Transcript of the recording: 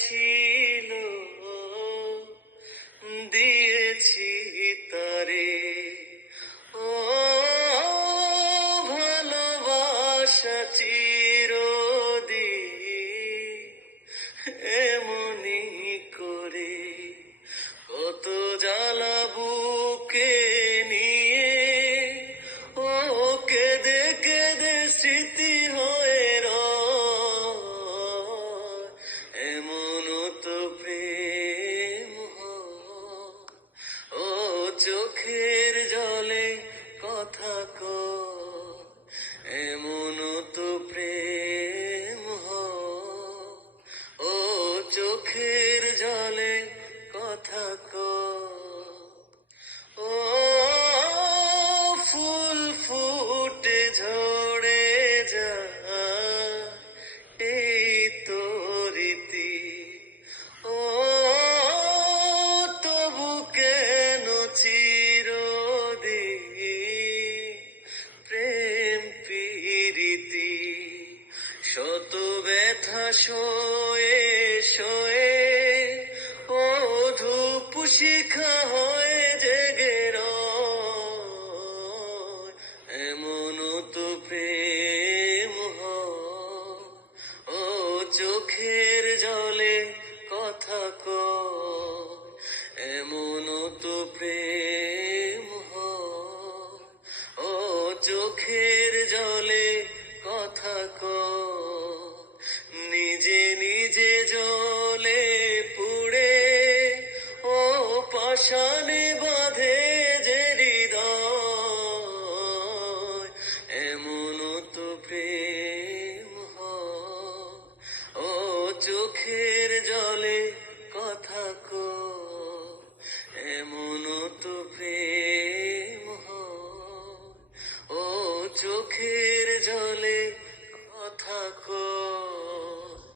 ছিল দিয়েছি তারে। ও ভালোবাসা চিরদিন এমনি করে কত জ্বালা বুকে নিয়ে ও কেঁদে কেঁদে স্মৃতি হয়ে রয়। এমন তো প্রেম হয়, ও চোখের জলে কথা কয়। এমন তো প্রেম হয়, ও চোখের জলে কথা কয়। ও ফুল ফুটে ঝরে যায় এই তো রীতি। ও তবু কেন চিরদিন প্রেম প্রীতি। শত ব্যথা সয়ে সয়ে ও ধূপ শিখা হয়ে জেগে রয়। এমন তো প্রেম হয়, ও চোখের জলে কথা কয়। এমন তো প্রেম হয়, ও চোখের জলে কথা কয়। নিজে নিজে জ্বলে পুড়ে ও পাষাণে বাঁধে যে হৃদয়। এমন তো প্রেম হয়, ও চোখের জলে কথা কয়। এমন তো প্রেম হয়, ও চোখের জলে কথা কয়।